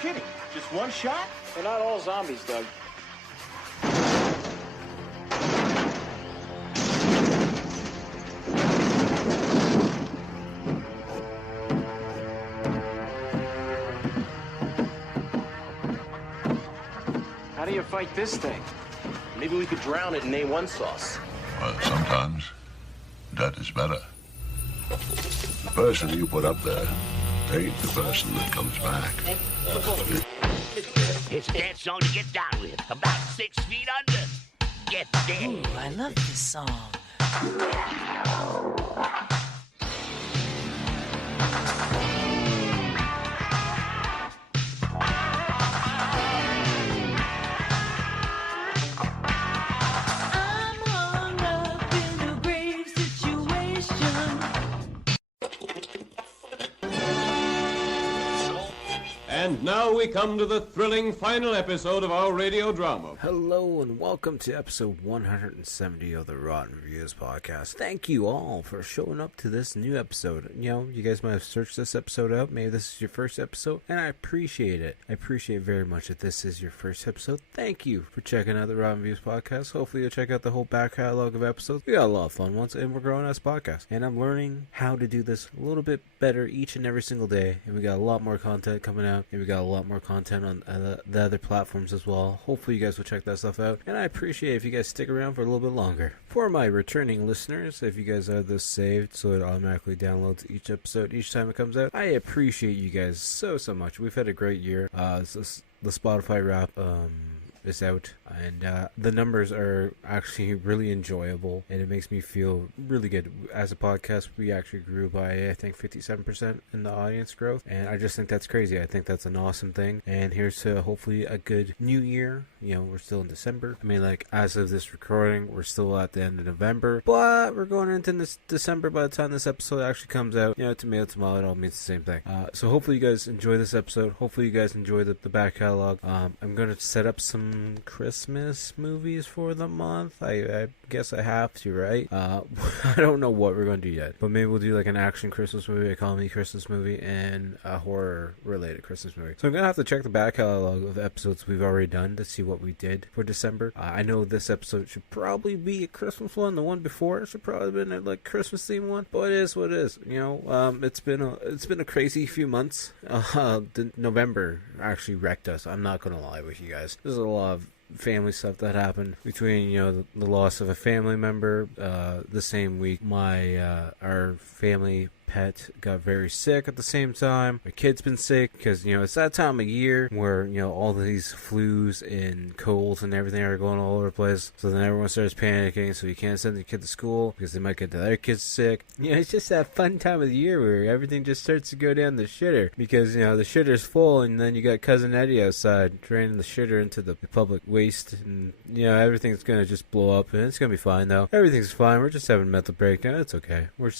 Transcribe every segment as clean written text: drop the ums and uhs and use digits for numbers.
kidding? Just one shot? They're not all zombies, Doug. How do you fight this thing? Maybe we could drown it in A1 sauce. Well, sometimes that is better. The person you put up there ain't the person that comes back. It's a dance song to get down with. About 6 feet under. Get there. Ooh, I love this song. And now we come to the thrilling final episode of our radio drama. Hello and welcome to episode 170 of the Rotten Reviews podcast. Thank you all for showing up to this new episode. You know, you guys might have searched this episode out. Maybe this is your first episode, and I appreciate it. I appreciate very much that this is your first episode. Thank you for checking out the Rotten Reviews podcast. Hopefully you'll check out the whole back catalog of episodes. We got a lot of fun ones, and we're growing as a podcast. And I'm learning how to do this a little bit better each and every single day. And we got a lot more content coming out. And we got a lot more content on the other platforms as well. Hopefully you guys will check that stuff out, and I appreciate if you guys stick around for a little bit longer. For my returning listeners, if you guys have this saved so it automatically downloads each episode each time it comes out, I appreciate you guys so much. We've had a great year. The Spotify wrap is out, and the numbers are actually really enjoyable, and it makes me feel really good. As a podcast, we actually grew by, I think, 57% in the audience growth, and I just think that's crazy. I think that's an awesome thing, and here's to hopefully a good new year. You know, we're still in December. I mean, like, as of this recording, we're still at the end of November, but we're going into this December by the time this episode actually comes out. You know, tomato, it all means the same thing. So hopefully you guys enjoy this episode. Hopefully you guys enjoy the back catalog. I'm going to set up some Christmas movies for the month. I guess I have to, right? I don't know what we're going to do yet, but maybe we'll do like an action Christmas movie, a comedy Christmas movie, and a horror related Christmas movie. So I'm going to have to check the back catalog of episodes we've already done to see what we did for December. I know this episode should probably be a Christmas one. The one before should probably have been a like Christmas themed one, but it is what it is. You know, it's been a crazy few months. November actually wrecked us. I'm not going to lie with you guys. There's a lot of family stuff that happened between, you know, the loss of a family member. The same week, our family pet got very sick at the same time. My kid's been sick because, you know, it's that time of year where, you know, all these flus and colds and everything are going all over the place. So then everyone starts panicking, so you can't send the kid to school because they might get the other kids sick. You know, it's just that fun time of the year where everything just starts to go down the shitter because, you know, the shitter's full, and then you got Cousin Eddie outside draining the shitter into the public waste, and, you know, everything's gonna just blow up, and it's gonna be fine though. Everything's fine. We're just having a mental breakdown. It's okay. We're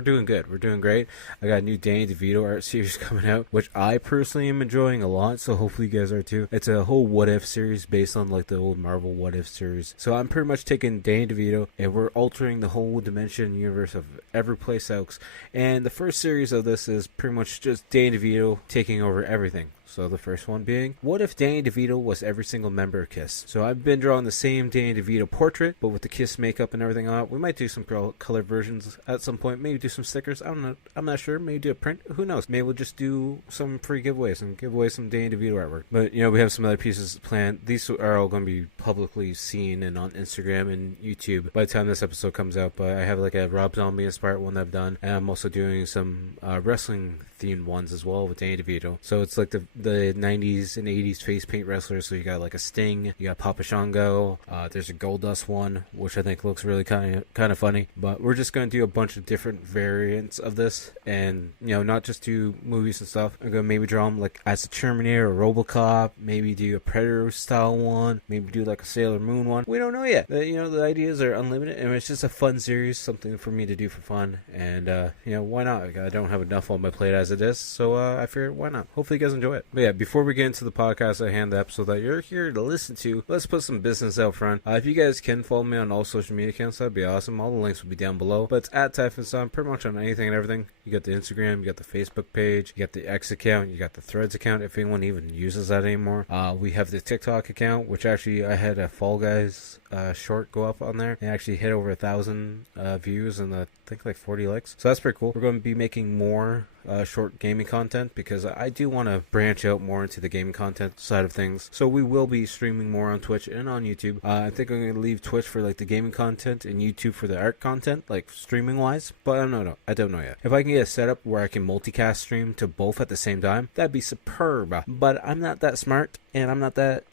doing good. We're doing great. I got a new Danny DeVito art series coming out, which I personally am enjoying a lot, so hopefully you guys are too. It's a whole What If series based on like the old Marvel What If series. So I'm pretty much taking Danny DeVito and we're altering the whole dimension universe of every place else. And the first series of this is pretty much just Danny DeVito taking over everything. So the first one being, what if Danny DeVito was every single member of Kiss? So I've been drawing the same Danny DeVito portrait, but with the Kiss makeup and everything on it. We might do some color versions at some point. Maybe do some stickers. I'm not sure. Maybe do a print. Who knows? Maybe we'll just do some free giveaways and give away some Danny DeVito artwork. But, you know, we have some other pieces planned. These are all going to be publicly seen and on Instagram and YouTube by the time this episode comes out. But I have like a Rob Zombie inspired one that I've done, and I'm also doing some wrestling themed ones as well with Danny DeVito. So it's like the 90s and 80s face paint wrestlers. So you got like a Sting, you got Papa Shango, there's a Goldust one, which I think looks really kind of funny. But we're just going to do a bunch of different variants of this, and, you know, not just do movies and stuff. I'm going to maybe draw them like as a Terminator or RoboCop, maybe do a Predator style one, maybe do like a Sailor Moon one. We don't know yet. You know, the ideas are unlimited, and it's just a fun series, something for me to do for fun. And, you know, why not? I don't have enough on my plate as it is. So I figured, why not? Hopefully you guys enjoy it. But yeah, before we get into the podcast at hand, the episode that you're here to listen to, let's put some business out front. If you guys can follow me on all social media accounts, that'd be awesome. All the links will be down below. But it's at Typhon Son, pretty much on anything and everything. You got the Instagram, you got the Facebook page, you got the X account, you got the Threads account, if anyone even uses that anymore. We have the TikTok account, which actually I had a Fall Guys short go up on there and actually hit over 1,000 views and I think like 40 likes. So that's pretty cool. We're going to be making more short gaming content because I do want to branch out more into the gaming content side of things. So we will be streaming more on Twitch and on YouTube. I think I'm going to leave Twitch for like the gaming content and YouTube for the art content, like streaming wise. But I don't know yet. If I can get a setup where I can multicast stream to both at the same time, that'd be superb. But I'm not that smart and I'm not that,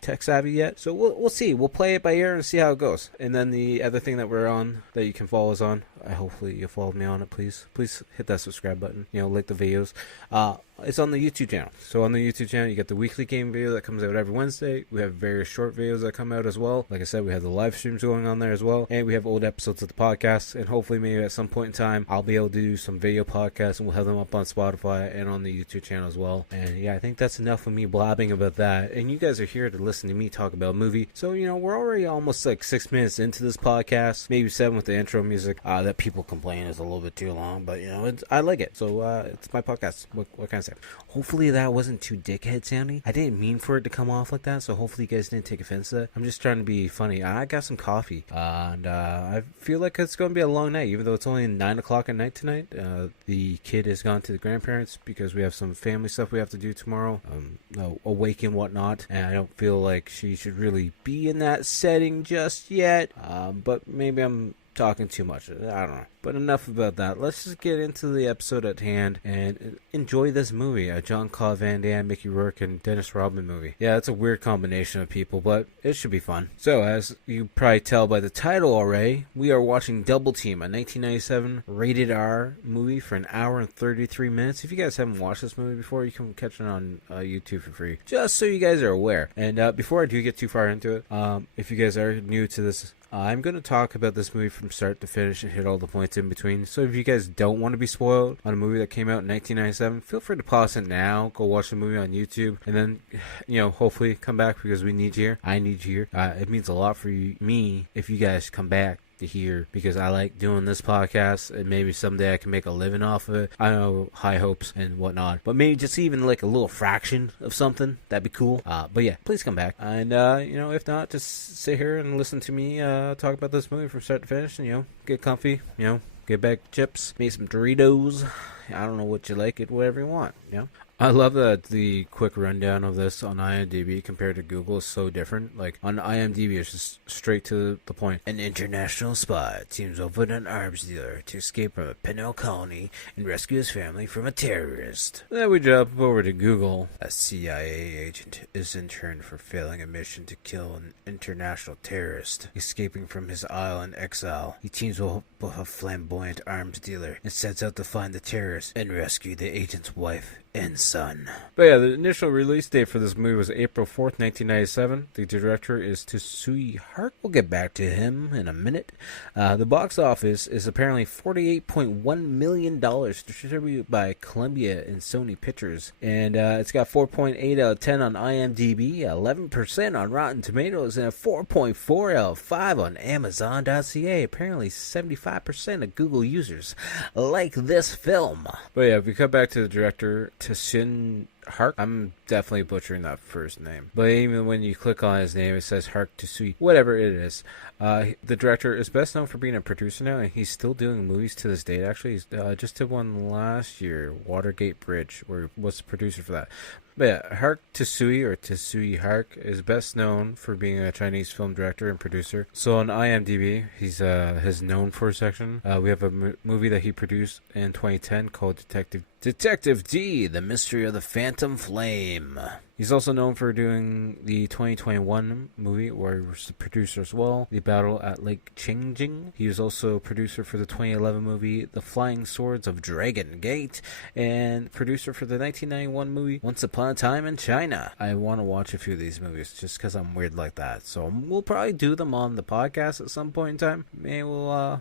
tech savvy yet, so we'll see. We'll play it by ear and see how it goes. And then the other thing that we're on that you can follow us on, hopefully you'll follow me on it, please hit that subscribe button, like the videos. It's on the YouTube channel. So on the YouTube channel you get the weekly game video that comes out every Wednesday. We have various short videos that come out as well. Like I said, we have the live streams going on there as well, and we have old episodes of the podcast, and hopefully maybe at some point in time I'll be able to do some video podcasts and we'll have them up on Spotify and on the YouTube channel as well. And yeah, I think that's enough of me blabbing about that, and you guys are here to listen to me talk about a movie. So we're already almost like 6 minutes into this podcast, maybe 7 with the intro music that people complain is a little bit too long, but I like it. So it's my podcast. What can I say? Hopefully that wasn't too dickhead sounding. I didn't mean for it to come off like that, so hopefully you guys didn't take offense to that. I'm just trying to be funny. I got some coffee, and I feel like it's going to be a long night, even though it's only 9 o'clock at night tonight. The kid has gone to the grandparents because we have some family stuff we have to do tomorrow, awake and whatnot, and I don't feel like she should really be in that setting just yet, but maybe I'm talking too much. I don't know. But enough about that. Let's just get into the episode at hand and enjoy this movie. A Jean-Claude Van Damme, Mickey Rourke, and Dennis Rodman movie. Yeah, it's a weird combination of people, but it should be fun. So, as you probably tell by the title already, we are watching Double Team, a 1997 rated R movie for an hour and 33 minutes. If you guys haven't watched this movie before, you can catch it on YouTube for free. Just so you guys are aware. And before I do get too far into it, if you guys are new to this, I'm going to talk about this movie from start to finish and hit all the points in between. So if you guys don't want to be spoiled on a movie that came out in 1997, feel free to pause it now, go watch the movie on YouTube, and then, hopefully come back because we need you here. I need you here. It means a lot for me if you guys come back to hear, because I like doing this podcast and maybe someday I can make a living off of it. I know, high hopes and whatnot, but maybe just even like a little fraction of something, that'd be cool. But yeah, please come back, and if not, just sit here and listen to me talk about this movie from start to finish, and get comfy, get back chips, make some Doritos. I don't know what you like, it whatever you want. I love that the quick rundown of this on IMDb compared to Google is so different. Like, on IMDb, it's just straight to the point. An international spy teams up with an arms dealer to escape from a penal colony and rescue his family from a terrorist. Then we jump over to Google. A CIA agent is interned for failing a mission to kill an international terrorist, escaping from his island exile. He teams up with a flamboyant arms dealer and sets out to find the terrorist and rescue the agent's wife and son. But yeah, the initial release date for this movie was April 4th, 1997. The director is Tsuyu Hart. We'll get back to him in a minute. The box office is apparently $48.1 million, distributed by Columbia and Sony Pictures. And it's got 4.8 out of 10 on IMDb, 11% on Rotten Tomatoes, and a 4.4 out of 5 on Amazon.ca. Apparently 75% of Google users like this film. But yeah, if we cut back to the director, Tsuyu Hart. I'm definitely butchering that first name, but even when you click on his name, it says Hart Tsuyu, whatever it is. The director is best known for being a producer now, and he's still doing movies to this date. Actually, he's just did one last year, Watergate Bridge, where he was the producer for that. But yeah, Hart Tsuyu, or Tsuyu Hart, is best known for being a Chinese film director and producer. So on IMDb, he's his known for section. We have a movie that he produced in 2010 called Detective D, The Mystery of the Phantom Flame. He's also known for doing the 2021 movie, where he was the producer as well, The Battle at Lake Changjing. He was also producer for the 2011 movie, The Flying Swords of Dragon Gate, and producer for the 1991 movie, Once Upon a Time in China. I want to watch a few of these movies just because I'm weird like that. So we'll probably do them on the podcast at some point in time. Maybe we'll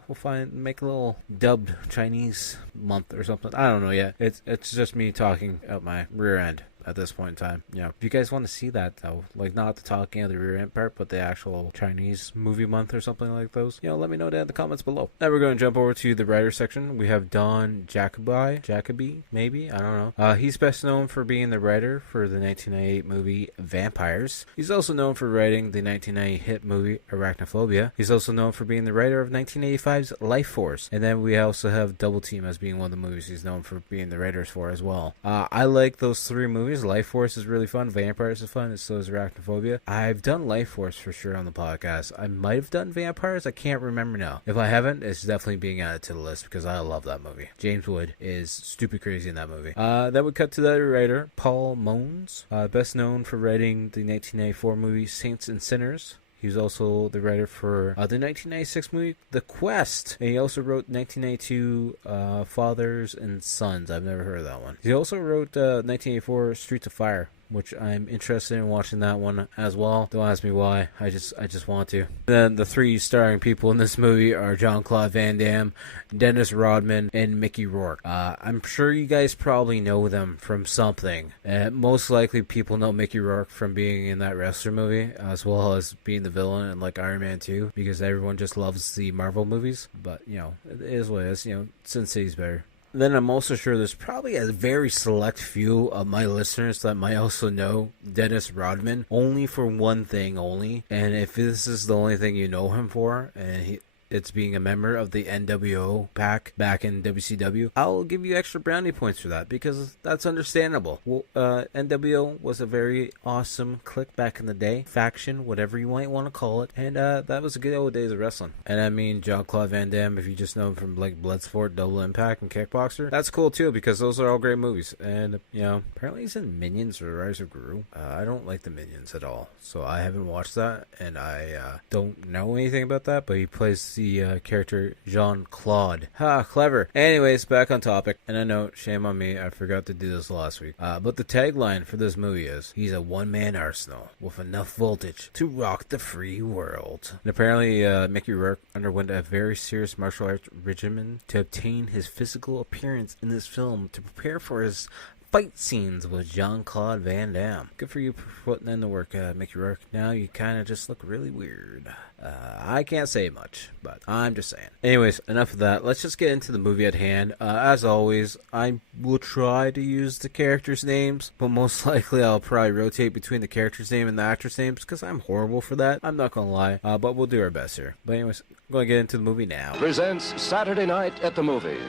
make a little dubbed Chinese month or something. I don't know yet. It's just me talking out my rear end at this point in time. Yeah, if you guys want to see that though, like not the talking of the rear end part, but the actual Chinese movie month or something like those, let me know down in the comments below. Now we're going to jump over to the writer section. We have Don Jacoby, maybe, I don't know. He's best known for being the writer for the 1998 movie Vampires. He's also known for writing the 1990 hit movie Arachnophobia. He's also known for being the writer of 1985's Life Force. And then we also have Double Team as being one of the movies he's known for being the writers for as well. I like those three movies. Life Force is really fun. Vampires is fun. And so is Arachnophobia. I've done Life Force for sure on the podcast. I might have done Vampires. I can't remember now. If I haven't, it's definitely being added to the list because I love that movie. James Wood is stupid crazy in that movie. Then we cut to the other writer, Paul Mones, best known for writing the 1994 movie Saints and Sinners. He was also the writer for the 1996 movie The Quest. And he also wrote 1992 Fathers and Sons. I've never heard of that one. He also wrote 1984 Streets of Fire, which I'm interested in watching that one as well. Don't ask me why. I just want to. Then the three starring people in this movie are Jean-Claude Van Damme, Dennis Rodman, and Mickey Rourke. I'm sure you guys probably know them from something. Most likely people know Mickey Rourke from being in that wrestler movie, as well as being the villain in like Iron Man 2, because everyone just loves the Marvel movies. But, it is what it is. Sin City's better. Then I'm also sure there's probably a very select few of my listeners that might also know Dennis Rodman, only for one thing only. And if this is the only thing you know him for, and it's being a member of the NWO pack back in WCW, I'll give you extra brownie points for that, because that's understandable. Well, NWO was a very awesome clique back in the day, faction, whatever you might want to call it, and that was a good old days of wrestling. And I mean, Jean-Claude Van Damme, if you just know him from like Bloodsport, Double Impact, and Kickboxer, that's cool too, because those are all great movies. And apparently he's in Minions or Rise of Gru. I don't like the Minions at all, so I haven't watched that, and I don't know anything about that, but he plays the character Jean-Claude. Ha, clever. Anyways, back on topic. And I know, shame on me, I forgot to do this last week. But the tagline for this movie is, he's a one-man arsenal with enough voltage to rock the free world. And apparently, Mickey Rourke underwent a very serious martial arts regimen to obtain his physical appearance in this film to prepare for his fight scenes with Jean-Claude Van Damme. Good for you for putting in the work, Mickey Rourke. Now you kind of just look really weird. I can't say much, but I'm just saying. Anyways, enough of that. Let's just get into the movie at hand. As always, I will try to use the characters' names, but most likely I'll probably rotate between the character's name and the actor's names, because I'm horrible for that. I'm not gonna lie, but we'll do our best here. But anyways, I'm going to get into the movie now. Presents Saturday Night at the Movies,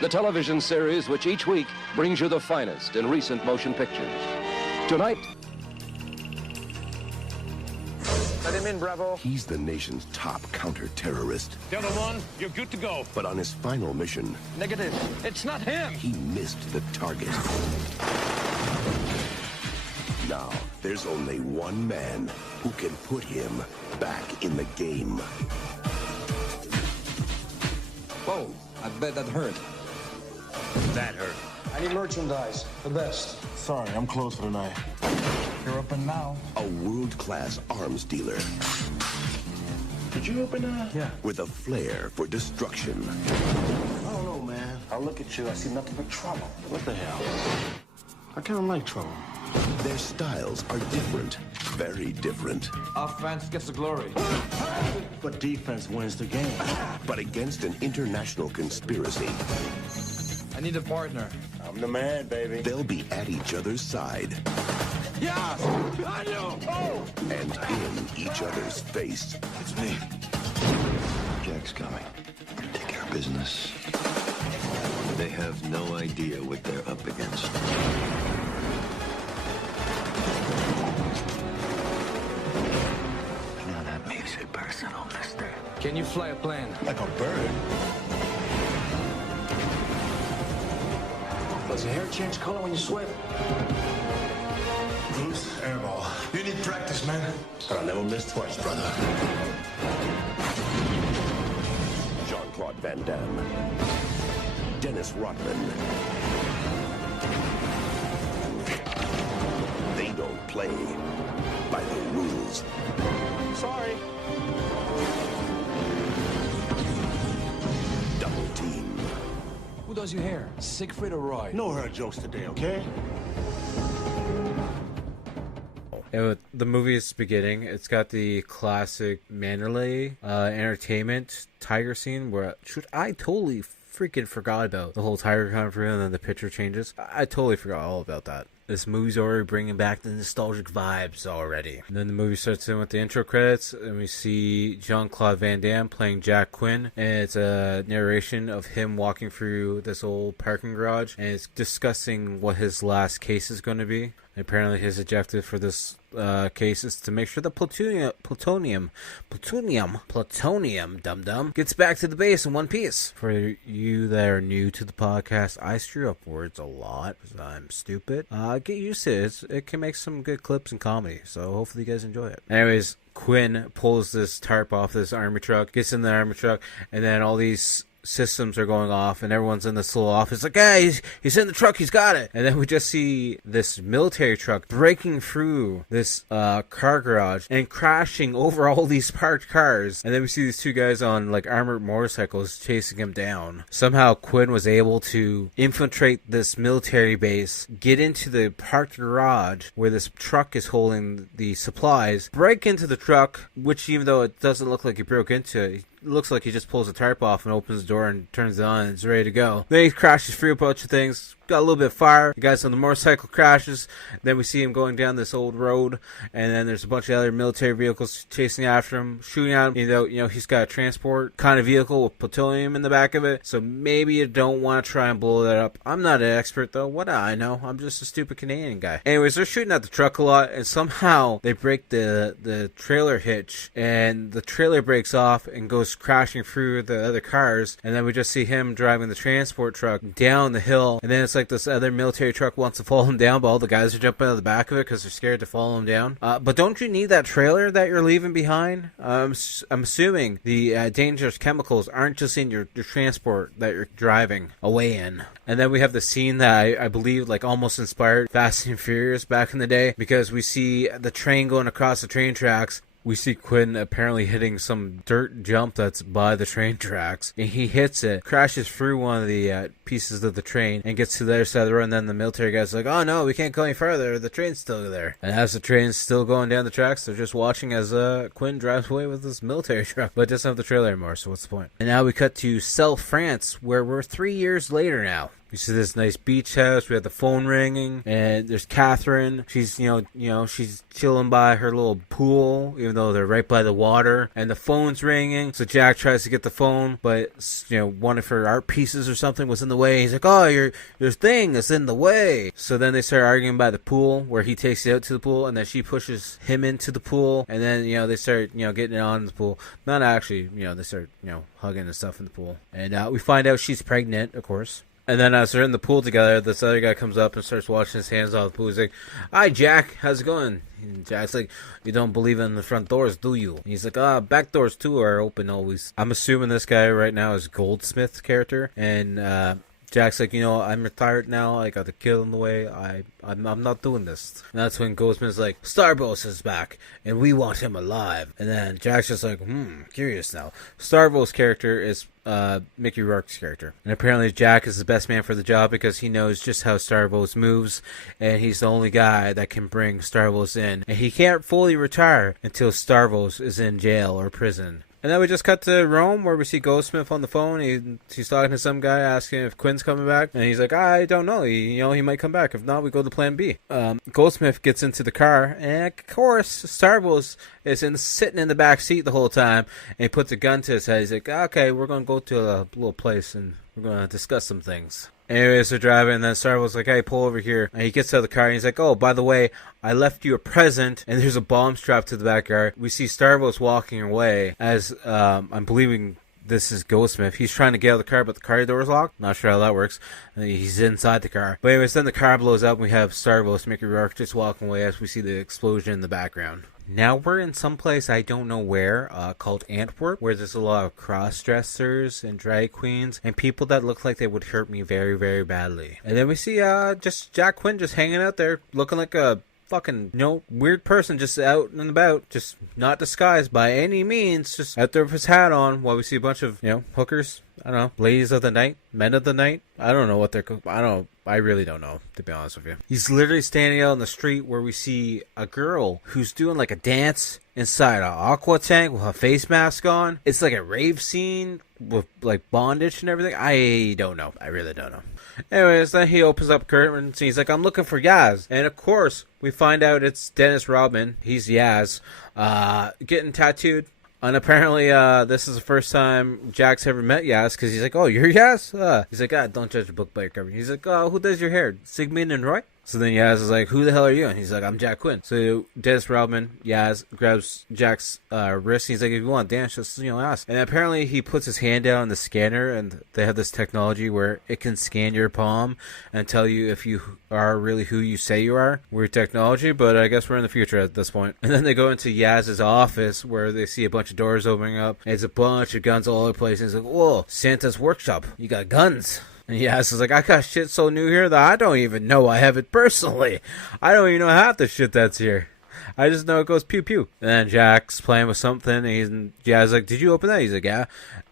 the television series which each week brings you the finest in recent motion pictures. Tonight, Let him in, Bravo. He's the nation's top counter-terrorist. Delta 1, you're good to go. But on his final mission, Negative. It's not him. he missed the target. Now, there's only one man who can put him back in the game. Whoa, I bet that hurt. That hurt. I need merchandise, the best. Sorry, I'm closed for the night. You're open now. A world-class arms dealer. Did you open that? Yeah. With a flair for destruction. I don't know, man. I look at you, I see nothing but trouble. What the hell? I kind of like trouble. Their styles are different, very different. Offense gets the glory. But defense wins the game. But against an international conspiracy, I need a partner. I'm the man, baby. they'll be at each other's side. Yes! I know! Oh! And in each other's face. It's me. Jack's coming. Take care of business. They have no idea what they're up against. Now that makes it personal, mister. Can you fly a plane? Like a bird. Does your hair change color when you sweat? Bruce, Airball. You need practice, man. I'll never miss twice, brother. Jean-Claude Van Damme. Dennis Rodman. They don't play by the rules. Sorry. Double team. Who does your hair? Siegfried or Roy? No hurt jokes today, okay? The movie is beginning. It's got the classic Manderley entertainment tiger scene where I totally freaking forgot about the whole tiger coming through and then the picture changes. I totally forgot all about that. This movie's already bringing back the nostalgic vibes already. And then the movie starts in with the intro credits, and we see Jean-Claude Van Damme playing Jack Quinn, and it's a narration of him walking through this old parking garage, and it's discussing what his last case is going to be. And apparently his objective for this case is to make sure the plutonium, dum-dum, gets back to the base in one piece. For you that are new to the podcast, I screw up words a lot because I'm stupid. Get used to it. It can make some good clips and comedy, so hopefully you guys enjoy it. Anyways, Quinn pulls this tarp off this army truck, gets in the army truck, and then all these systems are going off and everyone's in this little office like, hey, he's in the truck, he's got it. And then we just see this military truck breaking through this car garage and crashing over all these parked cars, and then we see these two guys on like armored motorcycles chasing him down. Somehow Quinn was able to infiltrate this military base, get into the parked garage where this truck is holding the supplies, break into the truck, which even though it doesn't look like he broke into it, looks like he just pulls the tarp off and opens the door and turns it on and it's ready to go. Then he crashes through a bunch of things, got a little bit of fire. The guys on the motorcycle crashes. Then we see him going down this old road, and then there's a bunch of other military vehicles chasing after him, shooting at him. You know he's got a transport kind of vehicle with plutonium in the back of it, so maybe you don't want to try and blow that up. I'm not an expert though. What do I know? I'm just a stupid Canadian guy. Anyways, they're shooting at the truck a lot, and somehow they break the trailer hitch, and the trailer breaks off and goes crashing through the other cars, and then we just see him driving the transport truck down the hill, and then it's like this other military truck wants to follow him down, but all the guys are jumping out of the back of it because they're scared to follow him down. But don't you need that trailer that you're leaving behind? I'm assuming the dangerous chemicals aren't just in your transport that you're driving away in. And then we have the scene that I believe like almost inspired Fast and Furious back in the day, because we see the train going across the train tracks. We see Quinn apparently hitting some dirt jump that's by the train tracks, and he hits it, crashes through one of the pieces of the train, and gets to the other side of the road, and then the military guy's like, oh no, we can't go any further, the train's still there. And as the train's still going down the tracks, they're just watching as Quinn drives away with this military truck, but it doesn't have the trailer anymore, so what's the point? And now we cut to Celle, France, where we're 3 years later now. We see this nice beach house. We have the phone ringing, and there's Catherine. She's, she's chilling by her little pool, even though they're right by the water. And the phone's ringing, so Jack tries to get the phone, but one of her art pieces or something was in the way. He's like, "Oh, your thing is in the way." So then they start arguing by the pool, where he takes it out to the pool, and then she pushes him into the pool, and then they start getting it on the pool. Not actually, they start hugging and stuff in the pool, and we find out she's pregnant, of course. And then as they're in the pool together, this other guy comes up and starts washing his hands off the pool. He's like, "Hi, Jack. How's it going?" And Jack's like, "You don't believe in the front doors, do you?" And he's like, back doors too are open always." I'm assuming this guy right now is Goldsmith's character. And Jack's like, "I'm retired now. I got the kid in the way. I'm not doing this." And that's when Goldsmith's like, "Starbucks is back, and we want him alive." And then Jack's just like, curious now. Starbucks' character is Mickey Rourke's character. And apparently Jack is the best man for the job because he knows just how Starbucks moves, and he's the only guy that can bring Starbucks in. And he can't fully retire until Starbucks is in jail or prison. And then we just cut to Rome, where we see Goldsmith on the phone. He's talking to some guy, asking if Quinn's coming back. And he's like, "I don't know. He might come back. If not, we go to plan B." Goldsmith gets into the car, and of course, Starbucks is sitting in the back seat the whole time. And he puts a gun to his head. He's like, "Okay, we're going to go to a little place, and we're going to discuss some things." Anyways, they're driving, and then Starbucks like, "Hey, pull over here." And he gets out of the car, and he's like, "Oh, by the way, I left you a present." And there's a bomb strapped to the backyard. We see Starbucks walking away as I'm believing this is Goldsmith. He's trying to get out of the car, but the car door's locked. Not sure how that works. He's inside the car. But anyways, then the car blows up, and we have Starbucks, Mickey Rourke just walking away as we see the explosion in the background. Now we're in some place I don't know where, called Antwerp, where there's a lot of cross-dressers and drag queens and people that look like they would hurt me very, very badly. And then we see just Jack Quinn just hanging out there, looking like a fucking weird person, just out and about, just not disguised by any means, just out there with his hat on, while we see a bunch of hookers. I don't know, ladies of the night, men of the night. I don't know what they're. I really don't know, to be honest with you. He's literally standing out on the street where we see a girl who's doing like a dance inside an aqua tank with a face mask on. It's like a rave scene with like bondage and everything. I don't know. I really don't know. Anyways, then he opens up curtains and he's like, I'm looking for Yaz. And of course, we find out it's Dennis Rodman. He's Yaz, getting tattooed. And apparently, this is the first time Jack's ever met Yaz, because he's like, oh, you're Yaz? He's like, don't judge a book by your cover. He's like, oh, who does your hair? Sigmund and Roy? So then Yaz is like, who the hell are you? And he's like, I'm Jack Quinn. So Dennis Rodman, Yaz, grabs Jack's wrist. He's like, if you want to dance, just, ask. And apparently he puts his hand down on the scanner, and they have this technology where it can scan your palm and tell you if you are really who you say you are. Weird technology, but I guess we're in the future at this point. And then they go into Yaz's office, where they see a bunch of doors opening up. And it's a bunch of guns all over the place. And he's like, whoa, Santa's workshop. You got guns. And Yaz is like, I got shit so new here that I don't even know I have it personally. I don't even know half the shit that's here. I just know it goes pew pew. And then Jack's playing with something, and Yaz's like, did you open that? He's like, yeah.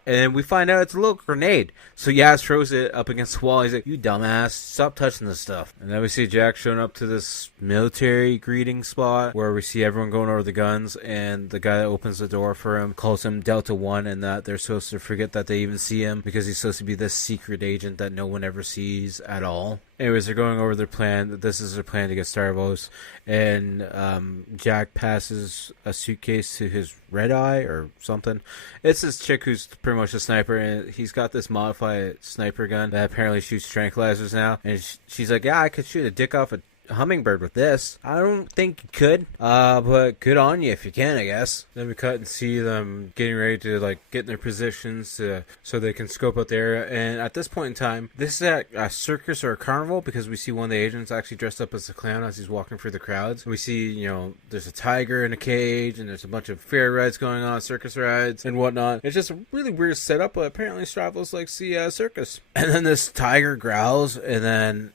And we find out it's a little grenade. So Yaz throws it up against the wall. He's like, you dumbass, stop touching this stuff. And then we see Jack showing up to this military greeting spot where we see everyone going over the guns. And the guy that opens the door for him calls him Delta One, and that they're supposed to forget that they even see him because he's supposed to be this secret agent that no one ever sees at all. Anyways, they're going over their plan. This is their plan to get Starbucks. And Jack passes a suitcase to his red eye or something. It's this chick who's pretty much a sniper, and he's got this modified sniper gun that apparently shoots tranquilizers now. And she's like, yeah, I could shoot a dick off a hummingbird with this. I don't think you could, but good on you if you can, I guess. Then we cut and see them getting ready to get in their positions so they can scope out the area. And at this point in time, this is at a circus or a carnival, because we see one of the agents actually dressed up as a clown as he's walking through the crowds. We see, there's a tiger in a cage, and there's a bunch of fair rides going on, circus rides and whatnot. It's just a really weird setup, but apparently Stravos likes the circus. And then this tiger growls, and then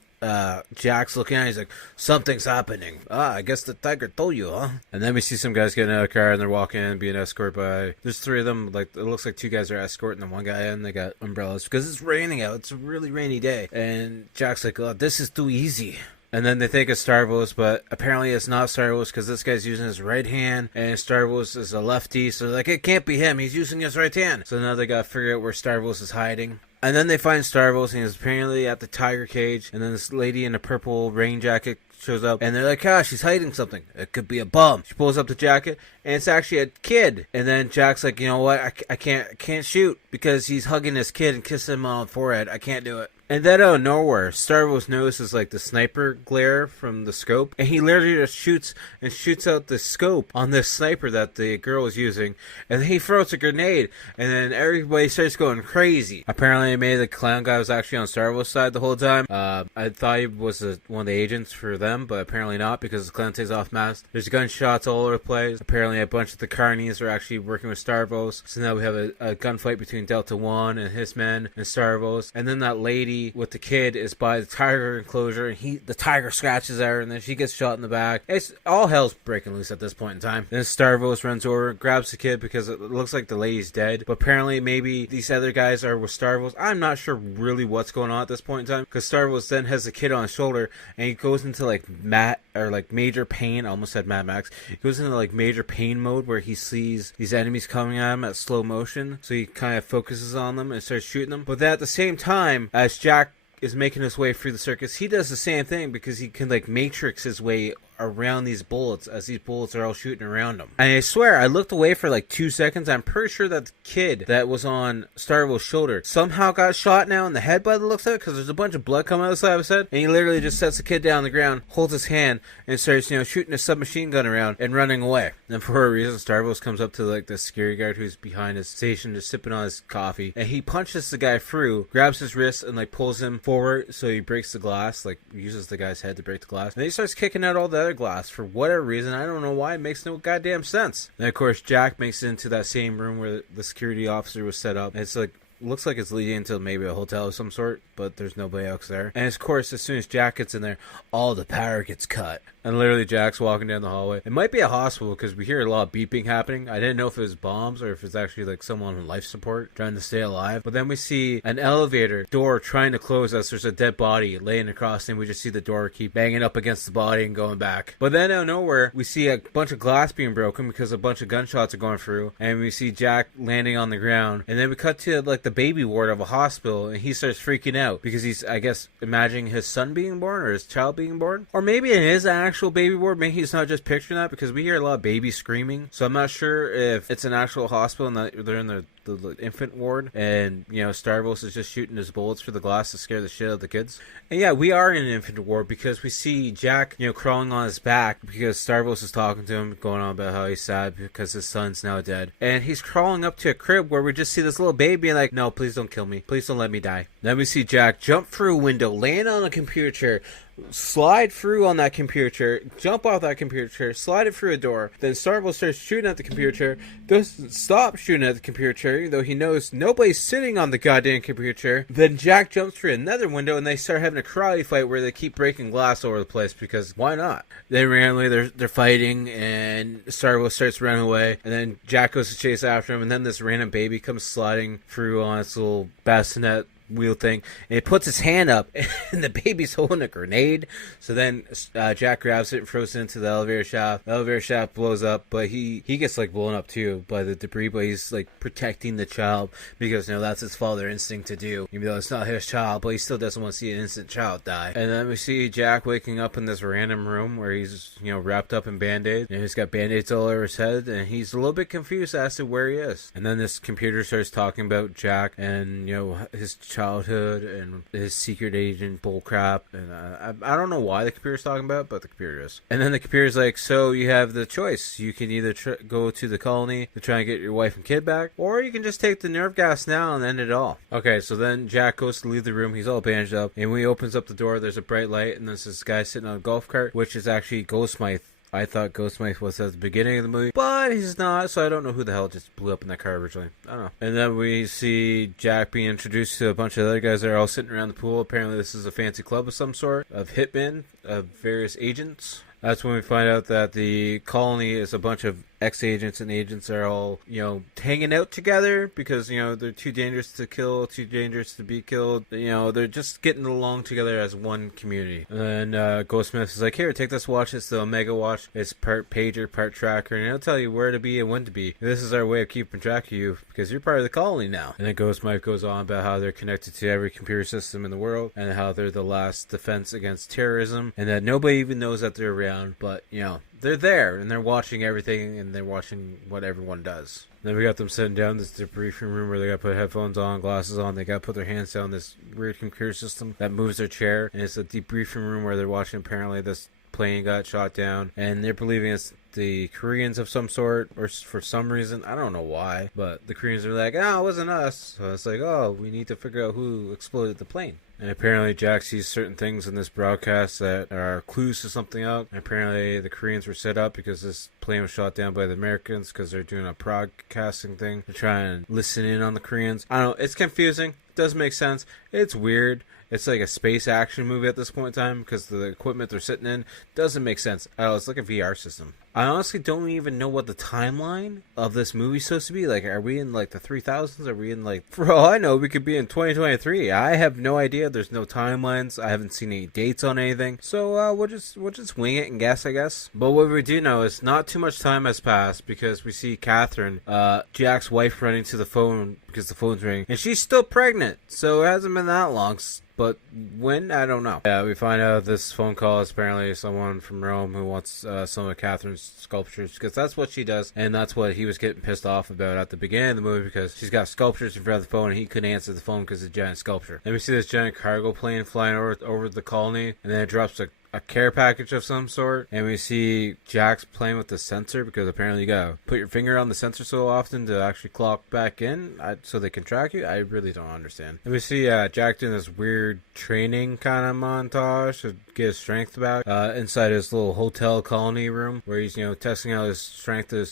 Jack's looking at it, he's like, something's happening. I guess the tiger told you, huh? And then we see some guys getting out of the car, and they're walking in, being escorted by, there's three of them, it looks like two guys are escorting the one guy in. They got umbrellas because it's raining out. It's a really rainy day. And Jack's like, oh, this is too easy. And then they think it's Starvos, but apparently it's not Starvos, because this guy's using his right hand, and Starvos is a lefty, so they're like, it can't be him, he's using his right hand. So now they gotta figure out where Starvos is hiding. And then they find Starvos, and he's apparently at the tiger cage, and then this lady in a purple rain jacket shows up, and they're like, she's hiding something. It could be a bum. She pulls up the jacket, and it's actually a kid. And then Jack's like, you know what, I can't shoot, because he's hugging this kid and kissing him on the forehead. I can't do it. And then out of nowhere, Starvos notices the sniper glare from the scope, and he literally just shoots out the scope on this sniper that the girl was using, and then he throws a grenade, and then everybody starts going crazy. Apparently, maybe the clown guy was actually on Starvos' side the whole time. I thought he was one of the agents for them, but apparently not, because the clown takes off mask. There's gunshots all over the place. Apparently, a bunch of the carnies are actually working with Starvos, so now we have a gunfight between Delta One and his men and Starvos, and then that lady with the kid is by the tiger enclosure, and the tiger scratches her, and then she gets shot in the back. It's all hell's breaking loose at this point in time. Then Starvos runs over, grabs the kid, because it looks like the lady's dead, but apparently maybe these other guys are with Starvos. I'm not sure really what's going on at this point in time, because Starvos then has the kid on his shoulder, and he goes into major pain. I almost said Mad Max. He goes into major pain mode, where he sees these enemies coming at him at slow motion, so he kind of focuses on them and starts shooting them. But then at the same time, as Jack is making his way through the circus, he does the same thing, because he can matrix his way around these bullets as these bullets are all shooting around him. And I swear, I looked away for like 2 seconds. I'm pretty sure that the kid that was on Starville's shoulder somehow got shot now in the head by the looks of it, because there's a bunch of blood coming out of the side of his head, and he literally just sets the kid down on the ground, holds his hand, and starts, shooting a submachine gun around and running away. And for a reason, Starville comes up to like the security guard who's behind his station just sipping on his coffee, and he punches the guy through, grabs his wrist, and like pulls him forward so he breaks the glass, like uses the guy's head to break the glass. And then he starts kicking out all the other glass for whatever reason. I don't know why. It makes no goddamn sense. And of course, Jack makes it into that same room where the security officer was set up. And it's like, looks like it's leading into maybe a hotel of some sort, but there's nobody else there. And of course, as soon as Jack gets in there, all the power gets cut. And literally Jack's walking down the hallway. It might be a hospital because we hear a lot of beeping happening. I didn't know if it was bombs or if it's actually like someone on life support trying to stay alive. But then we see an elevator door trying to close us. There's a dead body laying across, and we just see the door keep banging up against the body and going back. But then out of nowhere, we see a bunch of glass being broken because a bunch of gunshots are going through. And we see Jack landing on the ground. And then we cut to like the baby ward of a hospital, and he starts freaking out because he's, I guess, imagining his son being born or his child being born. Or maybe it is an actual baby ward. Maybe he's not just picturing that, because we hear a lot of babies screaming. So I'm not sure if it's an actual hospital and that they're in the infant ward, and Starbucks is just shooting his bullets for the glass to scare the shit out of the kids. And yeah, we are in an infant ward because we see Jack crawling on his back because Starbucks is talking to him, going on about how he's sad because his son's now dead, and he's crawling up to a crib where we just see this little baby and like, no, please don't kill me, please don't let me die. Then we see Jack jump through a window, land on a computer chair, slide through on that computer chair, jump off that computer chair, slide it through a door. Then Starbucks starts shooting at the computer chair, doesn't stop shooting at the computer chair, though he knows nobody's sitting on the goddamn computer chair. Then Jack jumps through another window, and they start having a karate fight where they keep breaking glass over the place, because why not? Then randomly they're fighting, and Starbucks starts running away, and then Jack goes to chase after him, and then this random baby comes sliding through on its little bassinet wheel thing, and he puts his hand up, and the baby's holding a grenade. So then Jack grabs it and throws it into the elevator shaft. The elevator shaft blows up, but he gets like blown up too by the debris, but he's like protecting the child because that's his father instinct to do, even though it's not his child, but he still doesn't want to see an innocent child die. And then we see Jack waking up in this random room where he's wrapped up in band-aids, and he's got band-aids all over his head, and he's a little bit confused as to where he is. And then this computer starts talking about Jack and his childhood and his secret agent bullcrap, and I don't know why the computer's talking about it, but the computer is. And then the computer's like, so you have the choice. You can either go to the colony to try and get your wife and kid back, or you can just take the nerve gas now and end it all. Okay, so then Jack goes to leave the room. He's all bandaged up, and when he opens up the door, there's a bright light, and there's this guy sitting on a golf cart, which is actually Ghostmite. I thought Ghostmite was at the beginning of the movie, but he's not, so I don't know who the hell just blew up in that car originally. I don't know. And then we see Jack being introduced to a bunch of other guys that are all sitting around the pool. Apparently this is a fancy club of some sort, of hitmen, of various agents. That's when we find out that the colony is a bunch of ex-agents and agents are all, hanging out together because, they're too dangerous to kill, too dangerous to be killed. They're just getting along together as one community. And then Ghostsmith is like, here, take this watch. It's the Omega watch. It's part pager, part tracker, and it'll tell you where to be and when to be. This is our way of keeping track of you because you're part of the colony now. And then Ghostsmith goes on about how they're connected to every computer system in the world and how they're the last defense against terrorism and that nobody even knows that they're around, but, they're there, and they're watching everything, and they're watching what everyone does. Then we got them sitting down in this debriefing room where they got to put headphones on, glasses on, they got to put their hands down this weird computer system that moves their chair, and it's a debriefing room where they're watching apparently this plane got shot down, and they're believing it's the Koreans of some sort, or for some reason, I don't know why, but the Koreans are like, it wasn't us. So it's like, we need to figure out who exploded the plane. And apparently Jack sees certain things in this broadcast that are clues to something out. And apparently the Koreans were set up because this plane was shot down by the Americans because they're doing a broadcasting thing to try and listen in on the Koreans. I don't know, it's confusing. It doesn't make sense. It's weird. It's like a space action movie at this point in time because the equipment they're sitting in doesn't make sense. Oh, it's like a VR system. I honestly don't even know what the timeline of this movie's supposed to be. Like, are we in like the 3000s? Are we in like, for all I know, we could be in 2023. I have no idea. There's no timelines. I haven't seen any dates on anything. So we'll just wing it and guess, I guess. But what we do know is not too much time has passed because we see Catherine, Jack's wife, running to the phone because the phone's ringing, and she's still pregnant. So it hasn't been that long. But when? I don't know. Yeah, we find out this phone call is apparently someone from Rome who wants some of Catherine's sculptures, because that's what she does, and that's what he was getting pissed off about at the beginning of the movie, because she's got sculptures in front of the phone and he couldn't answer the phone because of the giant sculpture. Then we see this giant cargo plane flying over the colony, and then it drops a care package of some sort, and we see Jack's playing with the sensor, because apparently you gotta put your finger on the sensor so often to actually clock back in so they can track you. I really don't understand. And we see Jack doing this weird training kind of montage to get his strength back inside his little hotel colony room, where he's testing out his strength to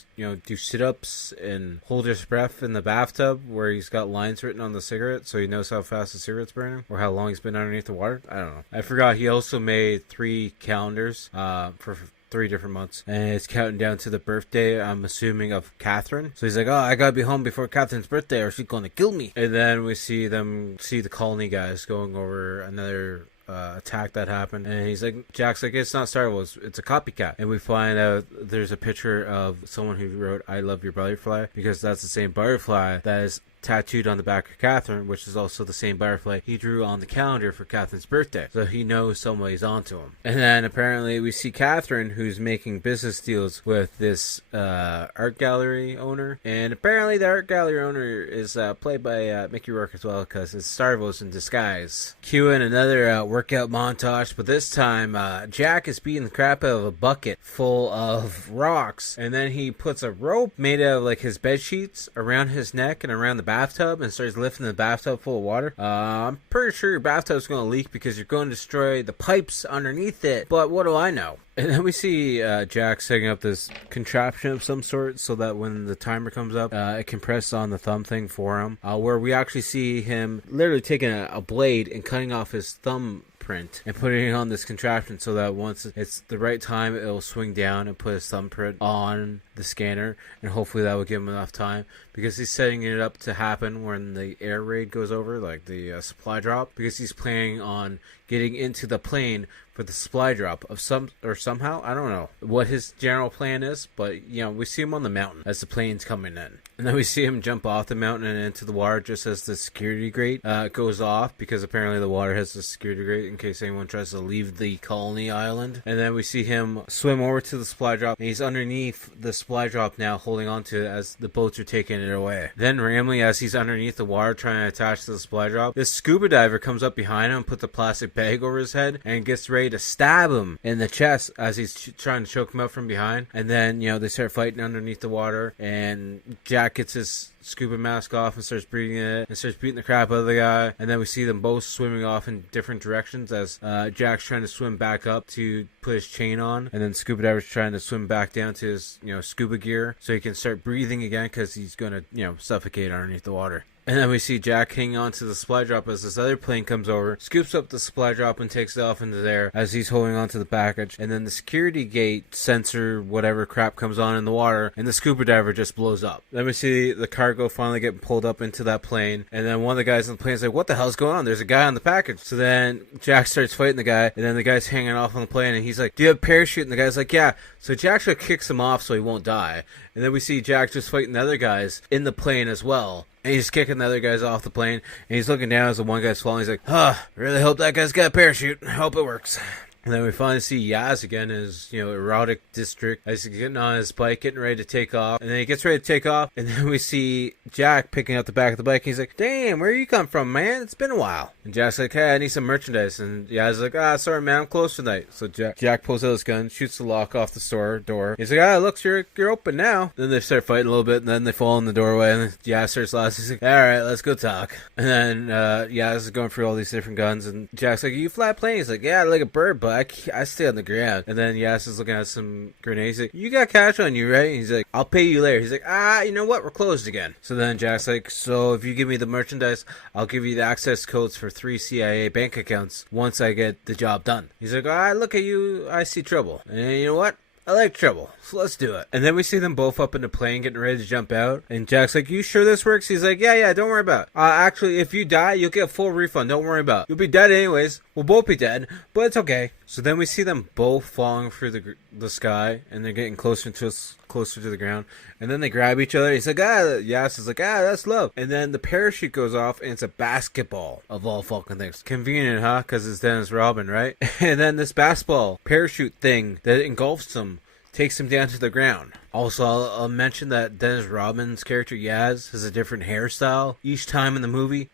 do sit-ups and hold his breath in the bathtub, where he's got lines written on the cigarette so he knows how fast the cigarette's burning or how long he's been underneath the water. I don't know. I forgot he also made 3 calendars for 3 different months, and it's counting down to the birthday, I'm assuming, of Catherine. So he's like, oh, I gotta be home before Catherine's birthday or she's gonna kill me. And then we see the colony guys going over another attack that happened, and he's like, Jack's like, it's not Star Wars, it's a copycat. And we find out there's a picture of someone who wrote I love your butterfly, because that's the same butterfly that is tattooed on the back of Catherine, which is also the same butterfly he drew on the calendar for Catherine's birthday. So he knows somebody's onto him. And then apparently we see Catherine, who's making business deals with this art gallery owner, and apparently the art gallery owner is played by Mickey Rourke as well, because it's Star Wars in disguise. Cue in another workout montage, but this time Jack is beating the crap out of a bucket full of rocks, and then he puts a rope made out of like his bed sheets around his neck and around the bathtub, and starts lifting the bathtub full of water. I'm pretty sure your bathtub's going to leak because you're going to destroy the pipes underneath it, but what do I know? And then we see Jack setting up this contraption of some sort so that when the timer comes up, it can press on the thumb thing for him, where we actually see him literally taking a blade and cutting off his thumb print and putting it on this contraption so that once it's the right time, it'll swing down and put his thumbprint on the scanner, and hopefully that will give him enough time, because he's setting it up to happen when the air raid goes over, like the supply drop, because he's planning on getting into the plane for the supply drop of somehow. I don't know what his general plan is, but we see him on the mountain as the plane's coming in, and then we see him jump off the mountain and into the water just as the security grate goes off, because apparently the water has a security grate in case anyone tries to leave the colony island. And then we see him swim over to the supply drop, and he's underneath the supply drop now, holding on to it as the boats are taking it away. Then randomly, as he's underneath the water trying to attach to the supply drop, this scuba diver comes up behind him, puts a plastic bag over his head, and gets ready to stab him in the chest as he's trying to choke him out from behind. And then they start fighting underneath the water, and Jack gets his scuba mask off and starts breathing it and starts beating the crap out of the guy. And then we see them both swimming off in different directions as Jack's trying to swim back up to put his chain on, and then scuba diver's trying to swim back down to his scuba gear so he can start breathing again, because he's gonna suffocate underneath the water. And then we see Jack hanging on to the supply drop as this other plane comes over, scoops up the supply drop and takes it off into the air as he's holding on to the package. And then the security gate sensor, whatever crap, comes on in the water, and the scuba diver just blows up. Then we see the cargo finally get pulled up into that plane, and then one of the guys on the plane is like, what the hell's going on? There's a guy on the package. So then Jack starts fighting the guy, and then the guy's hanging off on the plane, and he's like, do you have a parachute? And the guy's like, yeah. So Jack just kicks him off so he won't die. And then we see Jack just fighting the other guys in the plane as well. And he's kicking the other guys off the plane, and he's looking down as the one guy's falling. He's like, really hope that guy's got a parachute. I hope it works. And then we finally see Yaz again in his, erotic district as he's getting on his bike, getting ready to take off. And then he gets ready to take off, and then we see Jack picking up the back of the bike. He's like, damn, where you come from, man? It's been a while. And Jack's like, hey, I need some merchandise. And Yaz is like, sorry, man, I'm closed tonight. So Jack pulls out his gun, shoots the lock off the store door. He's like, look, you're open now. Then they start fighting a little bit, and then they fall in the doorway, and Yaz starts laughing. He's like, all right, let's go talk. And then Yaz is going through all these different guns, and Jack's like, are you flat plane? He's like, yeah, like a bird, but I stay on the ground. And then Yas is looking at some grenades. He's like, you got cash on you, right? And he's like, I'll pay you later. He's like, you know what? We're closed again. So then Jack's like, so if you give me the merchandise, I'll give you the access codes for 3 CIA bank accounts once I get the job done. He's like, look at you. I see trouble. And you know what? I like trouble, so let's do it. And then we see them both up in the plane getting ready to jump out. And Jack's like, you sure this works? He's like, yeah, don't worry about it. Actually, if you die, you'll get a full refund. Don't worry about it. You'll be dead anyways. We'll both be dead, but it's okay. So then we see them both falling through the sky, and they're getting closer to the ground. And then they grab each other. He's like, Yas is like, that's love. And then the parachute goes off, and it's a basketball of all fucking things. Convenient, huh? Because it's Dennis Rodman, right? And then this basketball parachute thing that engulfs them takes him down to the ground. Also, I'll mention that Dennis Rodman's character Yaz has a different hairstyle each time in the movie.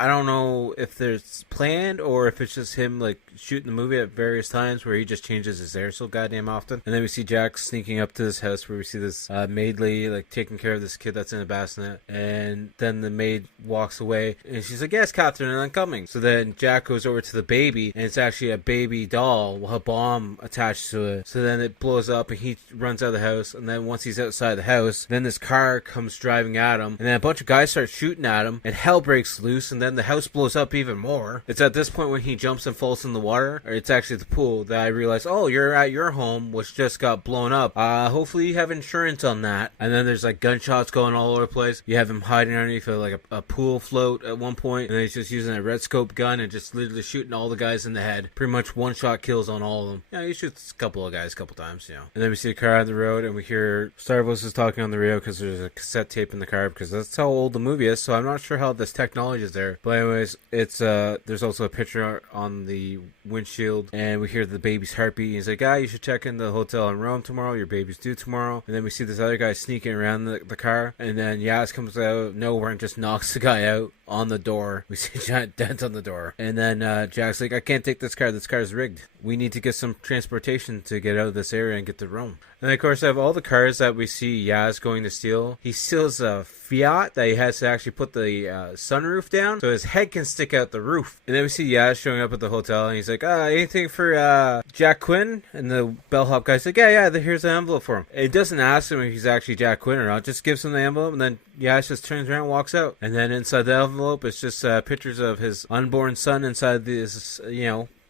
I don't know if there's planned or if it's just him like shooting the movie at various times where he just changes his hair so goddamn often. And then we see Jack sneaking up to this house where we see this maid lady like taking care of this kid that's in a bassinet. And then the maid walks away and she's like, yes, Catherine, I'm coming. So then Jack goes over to the baby and it's actually a baby doll with a bomb attached to it. So then it blows up and he runs out of the house. And then once he's outside the house, then this car comes driving at him. And then a bunch of guys start shooting at him and hell breaks loose. And then the house blows up even more. It's at this point when he jumps and falls in the water, or it's actually the pool, that I realize, oh, you're at your home, which just got blown up. Hopefully you have insurance on that. And then there's like gunshots going all over the place. You have him hiding underneath like a pool float at one point, and then he's just using a red scope gun and just literally shooting all the guys in the head. Pretty much one shot kills on all of them. Yeah, he shoots a couple of guys a couple times, And then we see a car on the road, and we hear Starbucks is talking on the radio because there's a cassette tape in the car, because that's how old the movie is. So I'm not sure how this technology is there. But anyways, it's there's also a picture on the windshield, and we hear the baby's heartbeat. He's like, you should check in the hotel in Rome tomorrow. Your baby's due tomorrow. And then we see this other guy sneaking around the car, and then Yaz comes out of nowhere and just knocks the guy out on the door. We see a giant dent on the door. And then Jack's like, I can't take this car. This car's rigged. We need to get some transportation to get out of this area and get to Rome. And of course, I have all the cars that we see Yaz going to steal. He steals a Fiat that he has to actually put the sunroof down so his head can stick out the roof. And then we see Yaz showing up at the hotel, and he's like, anything for Jack Quinn? And the bellhop guy's like, yeah, here's an envelope for him. It doesn't ask him if he's actually Jack Quinn or not, just gives him the envelope, and then Yaz just turns around and walks out. And then inside the envelope, it's just pictures of his unborn son inside this,